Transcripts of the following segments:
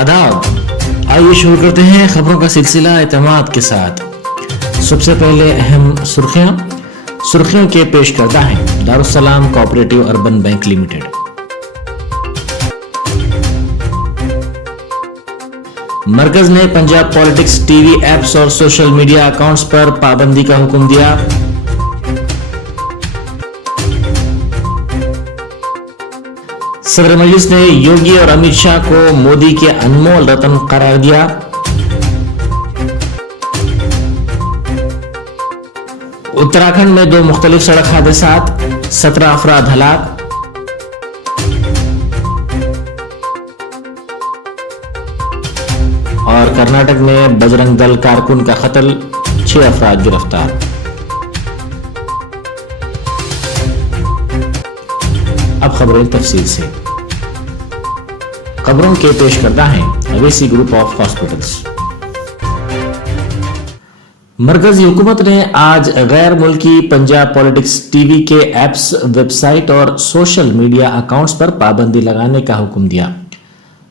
आदाब। आइए शुरू करते हैं खबरों का सिलसिला एतमाद के साथ। सबसे पहले अहम सुर्खियों के पेश करता है Darussalam cooperative urban bank limited. मरकज ने पंजाब पॉलिटिक्स टीवी एप्स और सोशल मीडिया अकाउंट्स पर पाबंदी का हुक्म दिया। सदर मजलिस ने योगी और अमित शाह को मोदी के अनमोल रत्न करार दिया। उत्तराखंड में 2 मुख्तलिफ सड़क हादसात, 17 अफराद हलाक। और कर्नाटक में बजरंग दल कारकुन का कत्ल, 6 अफराद गिरफ्तार। अब खबरें तफसील से। खबरों के पेश करता है अवेसी ग्रुप ऑफ हॉस्पिटल्स। मरकजी हुकूमत ने आज गैर मुल्की पंजाब पॉलिटिक्स टीवी के एप्स, वेबसाइट और सोशल मीडिया अकाउंट्स पर पाबंदी लगाने का हुक्म दिया।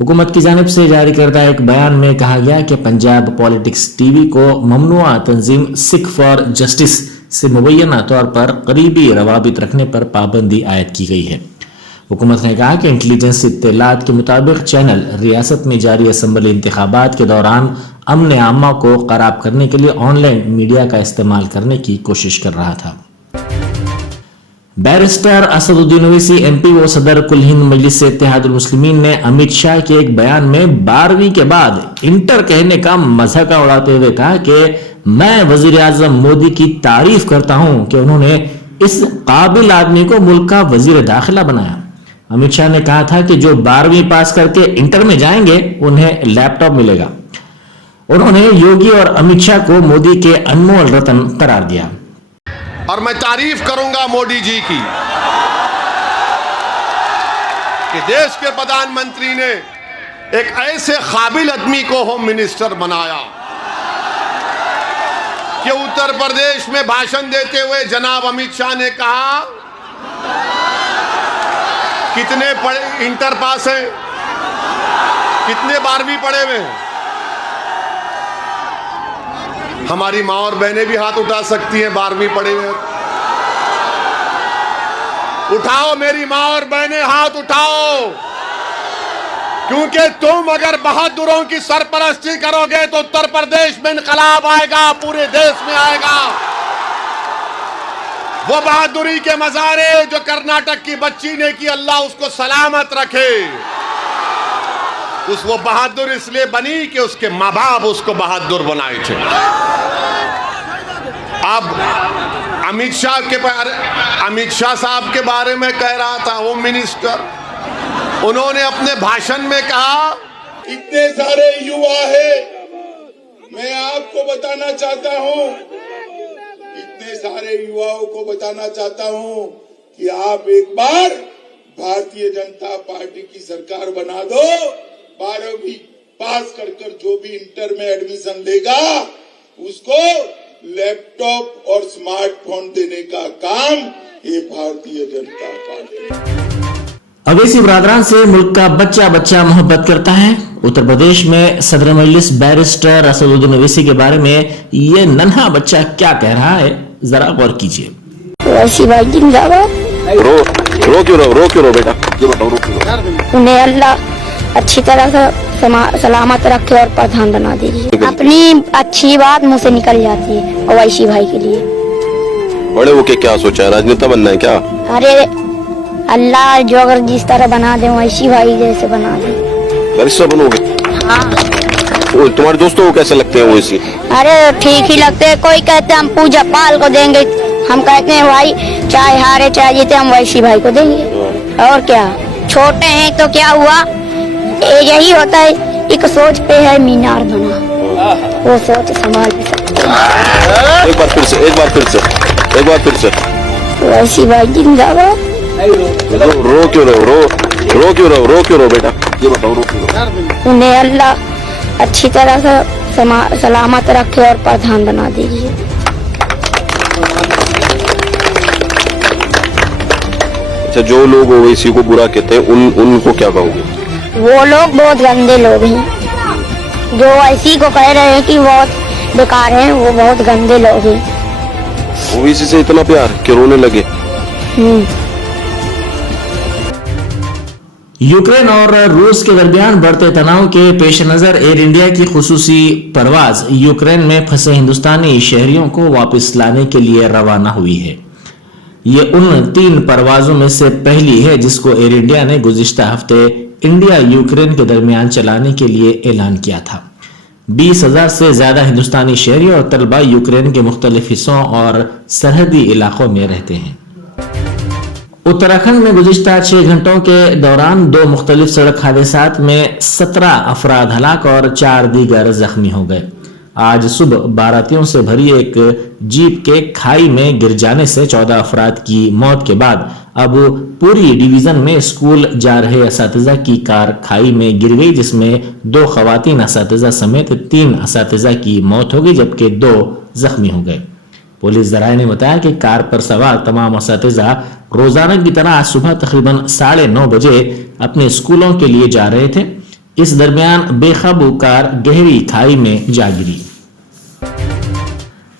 हुकूमत की जानिब से जारी करदा एक बयान में कहा गया कि पंजाब पॉलिटिक्स टीवी को ममनुआ तंजीम सिख फॉर जस्टिस से मुबैना तौर पर करीबी रवाबित रखने पर पाबंदी आयद की गई है। हुकूमत ने कहा कि इंटेलिजेंस इत्तलात के मुताबिक चैनल रियासत में जारी असम्बली इंतखाबात के दौरान अमन आमा को खराब करने के लिए ऑनलाइन मीडिया का इस्तेमाल करने की कोशिश कर रहा था। बैरिस्टर असदुद्दीन ओवैसी एमपी व सदर कुल हिंद मजलिस इत्तेहादुल मुस्लिमीन ने अमित शाह के एक बयान में 12वीं के बाद इंटर कहने का मजाक उड़ाते हुए कहा कि मैं वजीर आजम मोदी की तारीफ करता हूं कि उन्होंने इस काबिल आदमी को मुल्क का वजीर दाखिला बनाया। अमित शाह ने कहा था कि जो 12वीं पास करके इंटर में जाएंगे उन्हें लैपटॉप मिलेगा। उन्होंने योगी और अमित शाह को मोदी के अनमोल रत्न करार दिया। और मैं तारीफ करूंगा मोदी जी की कि देश के प्रधानमंत्री ने एक ऐसे काबिल आदमी को होम मिनिस्टर बनाया कि उत्तर प्रदेश में भाषण देते हुए जनाब अमित शाह ने कहा कितने इंटर पास हैं, कितने 12वीं पढ़े हुए हैं। हमारी माँ और बहनें भी हाथ उठा सकती हैं 12वीं पढ़े हुए। उठाओ मेरी माँ और बहनें, हाथ उठाओ, क्योंकि तुम अगर बहादुरों की सरपरस्ती करोगे तो उत्तर प्रदेश में इनकलाब आएगा, पूरे देश में आएगा। वो बहादुरी के मजारे जो कर्नाटक की बच्ची ने की, अल्लाह उसको सलामत रखे। वो बहादुर इसलिए बनी कि उसके माँ बाप उसको बहादुर बनाए थे। अब अमित शाह साहब के बारे में कह रहा था होम मिनिस्टर, उन्होंने अपने भाषण में कहा इतने सारे युवा हैं, मैं आपको बताना चाहता हूं, इतने सारे युवाओं को बताना चाहता हूं कि आप एक बार भारतीय जनता पार्टी की सरकार बना दो। 12वीं पास कर जो भी इंटर में एडमिशन लेगा उसको लैपटॉप और स्मार्टफोन देने का काम ये भारतीय जनता पार्टी। अवेसी बरादरान से मुल्क का बच्चा बच्चा मोहब्बत करता है। उत्तर प्रदेश में सदर मजलिस बैरिस्टर असदुद्दीन ओवैसी के बारे में ये नन्हा बच्चा क्या कह रहा है, जरा गौर कीजिए। ओवैसी भाई जिंदाबाद। रो क्यों रो बेटा, ये बताओ रो क्यों? उन्हें अल्लाह अच्छी तरह से सलामत रखे और प्रधान बना दीजिए। अपनी अच्छी बात मुंह से निकल जाती है ओवैसी भाई के लिए। बड़े होके क्या सोचा है, राजनेता बनना है क्या? अरे अल्लाह जो अगर जिस तरह बना दे ओवैसी भाई जैसे बना दे। बैरिस्टर बनोगे? हाँ। तुम्हारे दोस्तों को कैसे लगते हैं ओवैसी? अरे ठीक ही लगते हैं। कोई कहते हम पूजा पाल को देंगे, हम कहते हैं भाई चाहे हारे चाहे जीते हम ओवैसी भाई को देंगे। और क्या, छोटे हैं तो क्या हुआ, यही होता है, एक सोच पे है मीनार बना, वो सोच संभाल भी सकते हैं। एक बार फिर से ओवैसी भाई जिंदाबाद। रो क्यों रो बेटा, ये बताओ रो क्यों? उन्हें अल्लाह अच्छी तरह से सलामत रखे और प्रधान बना दीजिए। अच्छा, जो लोग ओवैसी को बुरा कहते हैं उनको क्या कहोगे? वो लोग बहुत गंदे लोग हैं जो ऐसी को कह रहे हैं कि बहुत बेकार हैं, वो बहुत गंदे लोग हैं। ओवैसी से इतना प्यार कि रोने लगे। यूक्रेन और रूस के दरमियान बढ़ते तनाव के पेश नजर एयर इंडिया की खुसूसी परवाज यूक्रेन में फंसे हिंदुस्तानी शहरियों को वापस लाने के लिए रवाना हुई है। ये उन 3 परवाजों में से पहली है जिसको एयर इंडिया ने गुज़िश्ता हफ्ते इंडिया यूक्रेन के दरमियान चलाने के लिए ऐलान किया था। 20,000 से ज्यादा हिंदुस्तानी शहरी और तलबा यूक्रेन के मुख्तलिफ हिस्सों और सरहदी इलाकों में रहते हैं। उत्तराखंड में गुज़िश्ता 6 घंटों के दौरान 2 मुख्तलिफ सड़क हादसात में 17 अफराद हलाक और 4 दीगर जख्मी हो गए। आज सुबह बारातियों से भरी एक जीप के खाई में गिर जाने से 14 अफराद की मौत के बाद अब पूरी डिवीजन में स्कूल जा रहे असातिज़ा की कार खाई में गिर गई, जिसमें 2 खवातीन असातिज़ा समेत 3 असातिज़ा की मौत हो गई जबकि 2 जख्मी हो गए। पुलिस ज़राए ने बताया कि कार पर सवार तमाम असातिज़ा रोजाना की तरह आज सुबह तकरीबन 9:30 बजे अपने स्कूलों के लिए जा रहे थे। इस दरमियान बेकाबू कार गहरी खाई में जा गिरी।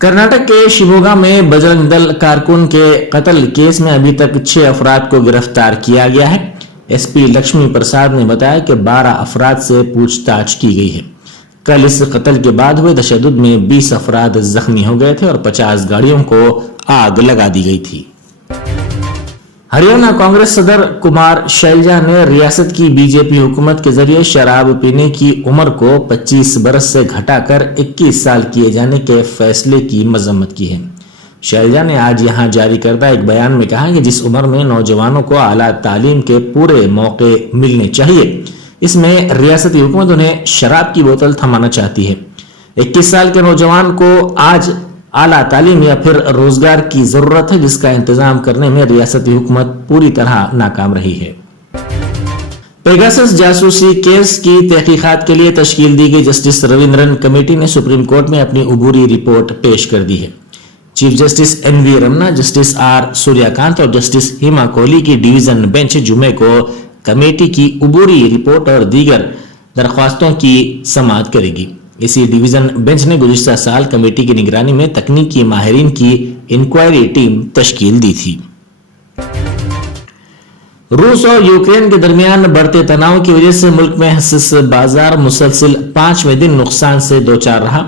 कर्नाटक के शिवमोगा में बजरंग दल कारकुन के कत्ल केस में अभी तक 6 अफराद को गिरफ्तार किया गया है। एसपी लक्ष्मी प्रसाद ने बताया कि 12 अफराद से पूछताछ की गई है। कल इस कत्ल के बाद हुए तशद्दुद में 20 अफराद जख्मी हो गए थे और 50 गाड़ियों को आग लगा दी गई थी। हरियाणा कांग्रेस सदर कुमार शैलजा ने रियासत की बीजेपी हुकूमत के जरिए शराब पीने की उम्र को 25 बरस से घटाकर 21 साल किए जाने के फैसले की मजम्मत की है। शैलजा ने आज यहां जारी करदा एक बयान में कहा कि जिस उम्र में नौजवानों को आला तालीम के पूरे मौके मिलने चाहिए, इसमें रियासती हुकूमत उन्हें शराब की बोतल थमाना चाहती है। 21 साल के नौजवान को आज आला तालीम या फिर रोजगार की जरूरत है, जिसका इंतजाम करने में रियासती हुकूमत पूरी तरह नाकाम रही है। पेगासस जासूसी केस की तहकीकात के लिए तश्कील दी गई जस्टिस रविंद्रन कमेटी ने सुप्रीम कोर्ट में अपनी उबूरी रिपोर्ट पेश कर दी है। Chief justice N V Ramana, justice R Suryakant और जस्टिस हिमा कोहली की डिवीजन बेंच जुमे को कमेटी की उबूरी रिपोर्ट और दीगर दरख्वास्तों की समाअत करेगी। इसी डिवीजन बेंच ने गुज़िश्ता साल कमेटी की निगरानी में तकनीकी माहिरीन की इंक्वायरी टीम तश्कील दी थी। रूस और यूक्रेन के दरमियान बढ़ते तनाव की वजह से मुल्क में हस्स बाजार मुसलसिल 5वें दिन नुकसान से दो चार रहा।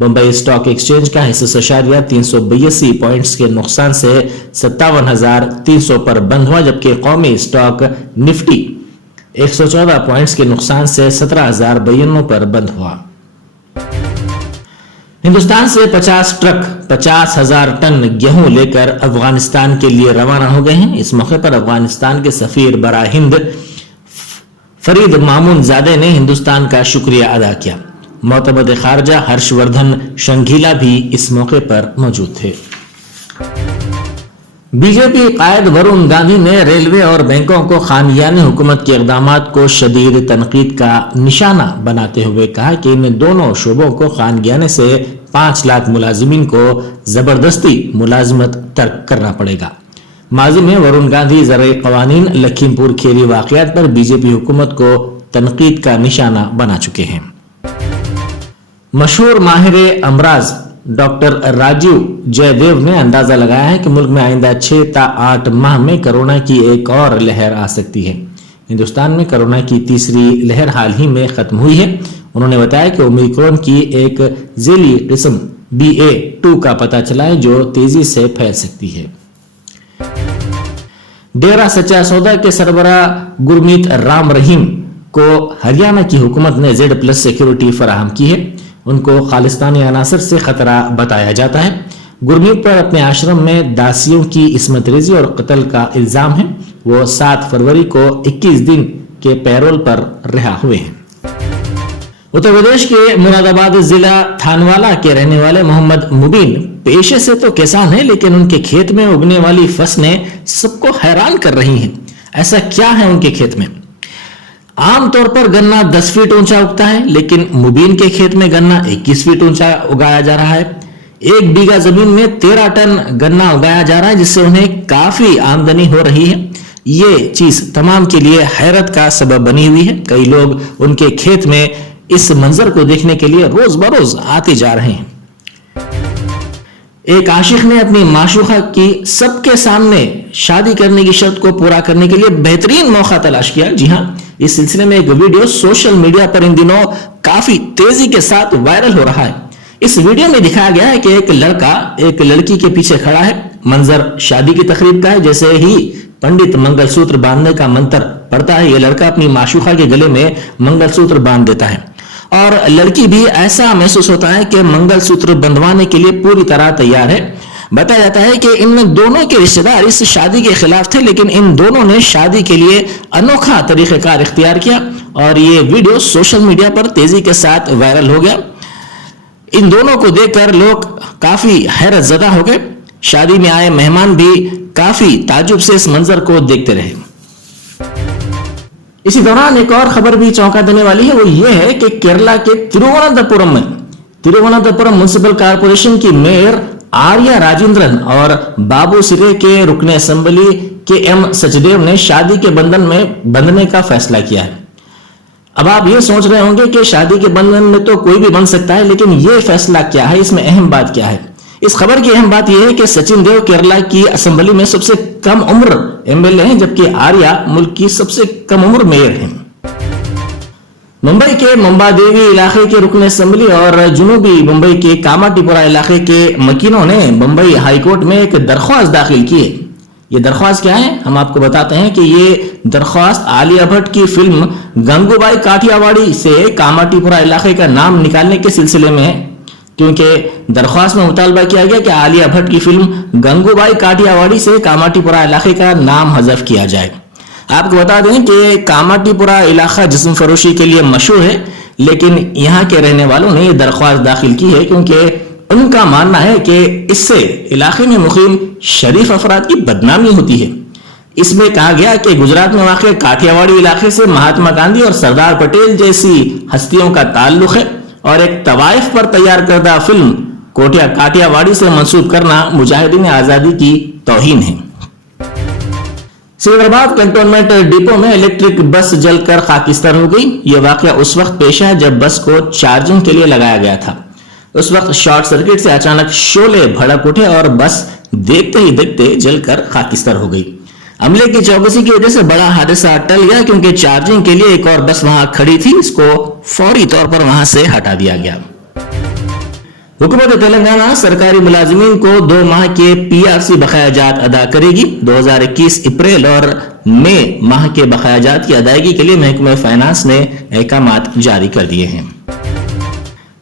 बंबई स्टॉक एक्सचेंज का 382 पॉइंट्स के नुकसान से 57,300 पर बंद हुआ, जबकि कौमी स्टॉक निफ्टी 114 पॉइंट्स के नुकसान से 17,092 पर बंद हुआ। हिंदुस्तान से 50 ट्रक 50,000 टन गेहूं लेकर अफगानिस्तान के लिए रवाना हो गए हैं। इस मौके पर अफगानिस्तान के सफीर बरा हिंद फरीद मामून ज़ादे ने हिंदुस्तान का शुक्रिया अदा किया। मोतबद खारजा हर्षवर्धन शंघीला भी इस मौके पर मौजूद थे। बीजेपी कायद वरुण गांधी ने रेलवे और बैंकों को खामियाने हुकूमत के इक़दामात को शदीद तनकीद का निशाना बनाते हुए कहा कि इन दोनों शोबों को खानगियाने से 5 लाख मुलाजिमीन को जबरदस्ती मुलाजमत तर्क करना पड़ेगा। माजी में वरुण गांधी ज़राई क़वानीन लखीमपुर खेरी वाक़यात पर बीजेपी हुकूमत को तनकीद का निशाना बना चुके हैं। मशहूर माहिर अमराज डॉक्टर राजीव जयदेव ने अंदाजा लगाया है कि मुल्क में आइंदा 6 से 8 माह में कोरोना की एक और लहर आ सकती है। हिंदुस्तान में कोरोना की तीसरी लहर हाल ही में खत्म हुई है। उन्होंने बताया कि ओमिक्रॉन की एक ज़ेली किस्म BA.2 का पता चला है जो तेजी से फैल सकती है। डेरा सच्चा सौदा के सरबरा गुरमीत राम रहीम को हरियाणा की हुकूमत ने Z+ सिक्योरिटी फराहम की है। उनको खालिस्तानी अनासर से खतरा बताया जाता है। गुरमीत पर अपने आश्रम में दासियों की इस्मत रेजी और कत्ल का इल्जाम है। वो 7 फरवरी को 21 दिन के पैरोल पर रिहा हुए हैं। उत्तर प्रदेश के मुरादाबाद जिला थानवाला के रहने वाले मोहम्मद मुबीन पेशे से तो किसान है, लेकिन उनके खेत में उगने वाली फसलें सबको हैरान कर रही हैं। ऐसा क्या है उनके खेत में? आमतौर पर गन्ना 10 फीट ऊंचा उगता है, लेकिन मुबीन के खेत में गन्ना 21 फीट ऊंचा उगाया जा रहा है। 1 बीघा जमीन में 13 टन गन्ना उगाया जा रहा है, जिससे उन्हें काफी आमदनी हो रही है। یہ چیز تمام کے لیے حیرت کا سبب بنی ہوئی ہے. کئی لوگ ان کے کھیت میں اس منظر کو دیکھنے کے لیے روز بروز آتے جا رہے ہیں. ایک عاشق نے اپنی معشوقہ کی سب کے سامنے شادی کرنے کی شرط کو پورا کرنے کے لیے بہترین موقع تلاش کیا. جی ہاں, اس سلسلے میں ایک ویڈیو سوشل میڈیا پر ان دنوں کافی تیزی کے ساتھ وائرل ہو رہا ہے. اس ویڈیو میں دکھایا گیا ہے کہ ایک لڑکا ایک لڑکی کے پیچھے کھڑا ہے. منظر شادی کی تقریب کا ہے. جیسے ہی پنڈت منگل سوتر باندھنے کا منتر پڑتا ہے, یہ لڑکا اپنی معشوقہ کے گلے میں منگل سوتر باندھ دیتا ہے, اور لڑکی بھی ایسا محسوس ہوتا ہے کہ منگل سوتر بندھوانے کے لیے پوری طرح تیار ہے. بتایا جاتا ہے کہ ان دونوں کے رشتہ دار اس شادی کے خلاف تھے, لیکن ان دونوں نے شادی کے لیے انوکھا طریقہ کار اختیار کیا اور یہ ویڈیو سوشل میڈیا پر تیزی کے ساتھ وائرل ہو گیا. ان دونوں کو دیکھ کر لوگ کافی حیرت زدہ ہو گئے. شادی میں آئے مہمان بھی کافی تعجب سے اس منظر کو دیکھتے رہے. اسی دوران ایک اور خبر بھی چونکا دینے والی ہے. وہ یہ ہے کہ کیرلا کے ترووننتھاپورم میں ترووننتھاپورم میونسپل کارپوریشن کی میئر آریہ راجندرن اور بابو سرے کے رکن اسمبلی کے ایم سچدیو نے شادی کے بندھن میں بندھنے کا فیصلہ کیا ہے. اب آپ یہ سوچ رہے ہوں گے کہ شادی کے بندھن میں تو کوئی بھی بن سکتا ہے, لیکن یہ فیصلہ کیا ہے, اس میں اہم بات کیا ہے. اس خبر کی اہم بات یہ ہے کہ سچن دیو کیرلا کی اسمبلی میں سب سے کم عمر ایم ایل اے ہیں, جبکہ آریہ ملک کی سب سے کم عمر میئر ہیں. ممبئی کے ممبا دیوی علاقے کے رکن اسمبلی اور جنوبی ممبئی کے کاماٹی پورا علاقے کے مکینوں نے ممبئی ہائی کورٹ میں ایک درخواست داخل کی ہے. یہ درخواست کیا ہے, ہم آپ کو بتاتے ہیں کہ یہ درخواست عالیہ بھٹ کی فلم گنگو بائی کاٹھیاواڑی سے کاماٹی پورا علاقے کا نام نکالنے کے سلسلے میں ہے, کیونکہ درخواست میں مطالبہ کیا گیا کہ عالیہ بھٹ کی فلم گنگو بائی کاٹھیاواڑی سے کاماٹی پورا علاقے کا نام حذف کیا جائے. آپ کو بتا دیں کہ کاماٹی پورا علاقہ جسم فروشی کے لیے مشہور ہے, لیکن یہاں کے رہنے والوں نے یہ درخواست داخل کی ہے کیونکہ ان کا ماننا ہے کہ اس سے علاقے میں مقیم شریف افراد کی بدنامی ہوتی ہے. اس میں کہا گیا کہ گجرات میں واقع کاٹھیاواڑی علاقے سے مہاتما گاندھی اور سردار پٹیل جیسی ہستیوں کا تعلق ہے, اور ایک طوائف پر تیار کردہ فلم کاٹھیاواڑی سے منسوب کرنا مجاہدین آزادی کی توہین ہے. سکندرآباد کنٹونمنٹ ڈپو میں الیکٹرک بس جل کر خاکستر ہو گئی. یہ واقعہ اس وقت پیش ہے جب بس کو چارجنگ کے لیے لگایا گیا تھا. اس وقت شارٹ سرکٹ سے اچانک شعلے بھڑک اٹھے اور بس دیکھتے ہی دیکھتے جل کر خاکستر ہو گئی. عملے کی چوکسی کی وجہ سے بڑا حادثہ ٹل گیا, کیونکہ چارجنگ کے لیے ایک اور بس وہاں کھڑی تھی. اس کو فوری طور پر وہاں سے ہٹا دیا گیا. حکومت تلنگانہ سرکاری ملازمین کو 2 ماہ کے پی آر سی بقایا جات ادا کرے گی. 2021 اپریل اور مئی ماہ کے بقایا جات کی ادائیگی کے لیے محکمہ فائنانس نے احکامات جاری کر دیے ہیں.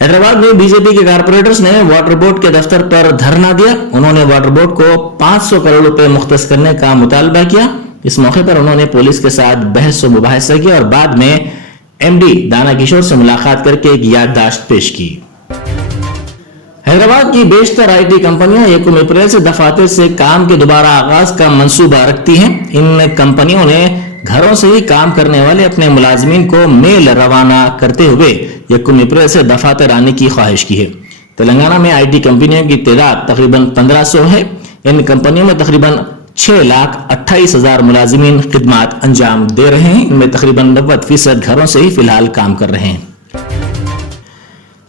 حیدرآباد میں بی جے پی کے کارپوریٹرز نے واٹر بورڈ کے دفتر پر دھرنا دیا. انہوں نے واٹر بورڈ کو 500 کروڑ روپے مختص کرنے کا مطالبہ کیا. اس موقع پر انہوں نے پولیس کے ساتھ بحث و مباحثہ کیا اور بعد میں ایم ڈی دانا کشور سے ملاقات کر کے ایک یادداشت پیش کی. حیدرآباد کی بیشتر آئی ٹی کمپنیاں 1 اپریل سے دفاتر سے کام کے دوبارہ آغاز کا منصوبہ رکھتی ہیں. ان کمپنیوں نے گھروں سے ہی کام کرنے والے اپنے ملازمین کو میل روانہ کرتے ہوئے 1 اپریل سے دفاتر آنے کی خواہش کی ہے. تلنگانہ میں آئی ٹی کمپنیوں کی تعداد تقریباً 1500 ہے. ان کمپنیوں میں تقریباً 6,28,000 ملازمین خدمات انجام دے رہے ہیں. ان میں تقریباً 90% گھروں سے ہی فی الحال کام کر رہے ہیں.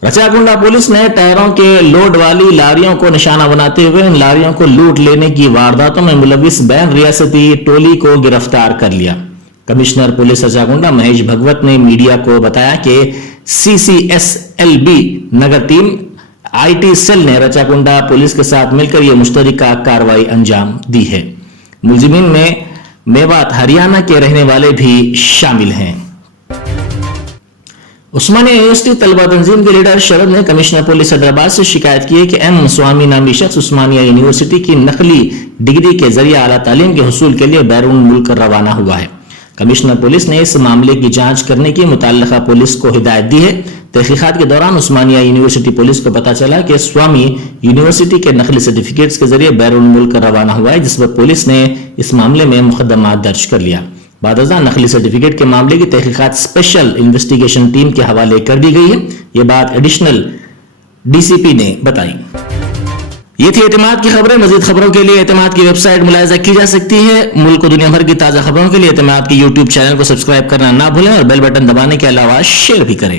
رچاکنڈا پولیس نے ٹائروں کے لوڈ والی لاریوں کو نشانہ بناتے ہوئے ان لاریوں کو لوٹ لینے کی وارداتوں میں ملوث بین ریاستی ٹولی کو گرفتار کر لیا. کمشنر پولیس رچاکنڈا مہیش بھگوت نے میڈیا کو بتایا کہ CCSLB Nagar team I T cell نے رچاکنڈا پولیس کے ساتھ مل کر یہ مشترکہ کارروائی انجام دی ہے. ملزمین میں میوات ہریانہ کے رہنے والے بھی شامل ہیں. عثمانیہ یونیورسٹی طلبہ تنظیم کے لیڈر شرد نے کمشنر پولیس حیدرآباد سے شکایت کی ہے کہ ایم سوامی نامی شخص عثمانیہ یونیورسٹی کی نقلی ڈگری کے ذریعے اعلیٰ تعلیم کے حصول کے لیے بیرون ملک روانہ ہوا ہے. کمشنر پولیس نے اس معاملے کی جانچ کرنے کی متعلقہ پولیس کو ہدایت دی ہے. تحقیقات کے دوران عثمانیہ یونیورسٹی پولیس کو پتہ چلا کہ سوامی یونیورسٹی کے نقلی سرٹیفکیٹس کے ذریعے بیرون ملک روانہ ہوا ہے, جس پر پولیس نے اس معاملے میں مقدمہ درج کر لیا. بعد ازاں نقلی سرٹیفکیٹ کے معاملے کی تحقیقات اسپیشل انویسٹیگیشن ٹیم کے حوالے کر دی گئی ہے. یہ بات ایڈیشنل DCP نے بتائی. یہ تھی اعتماد کی خبریں. مزید خبروں کے لیے اعتماد کی ویب سائٹ ملاحظہ کی جا سکتی ہے. ملک و دنیا بھر کی تازہ خبروں کے لیے اعتماد کی یوٹیوب چینل کو سبسکرائب کرنا نہ بھولیں اور بیل بٹن دبانے کے علاوہ شیئر بھی کریں.